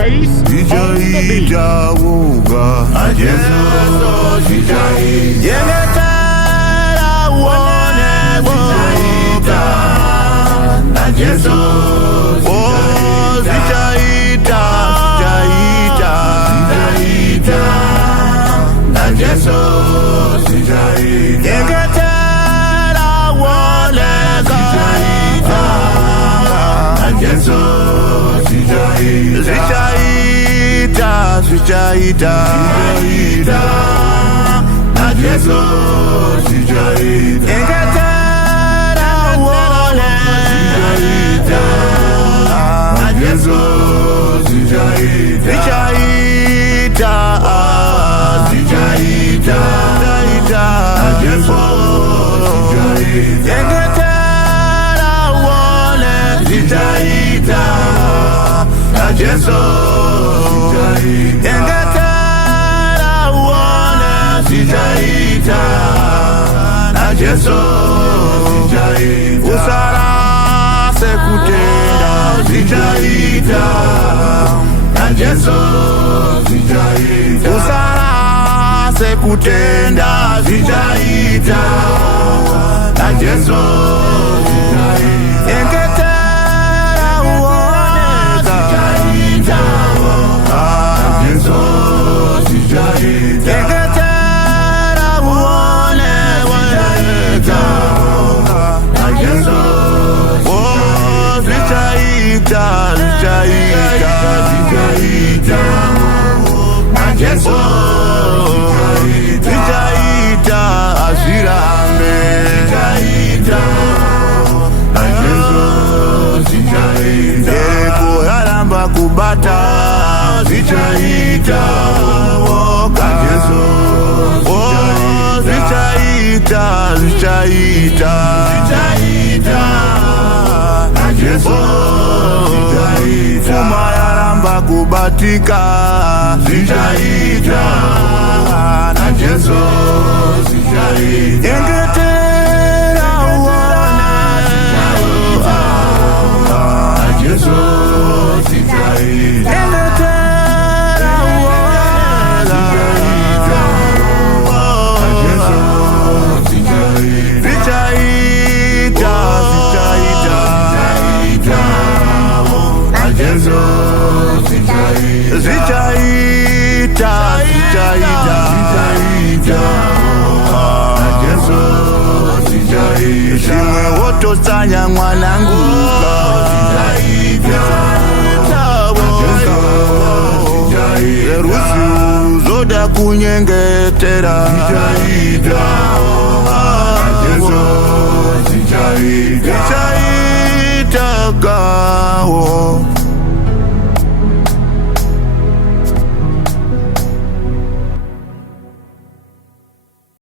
bass on the beat. Usara sekutenda zijaita najeso zijaita usara sekutenda zijaita najeso zijaita uoneka zijaita najeso zijaita kubata zijaita kajeso zijaita zijaita zijaita kajeso fuma yaramba kubatika zijaita kajeso zijaita Shimwe woto sanya mwanangu Rusu zoda kunyengetera Zijaita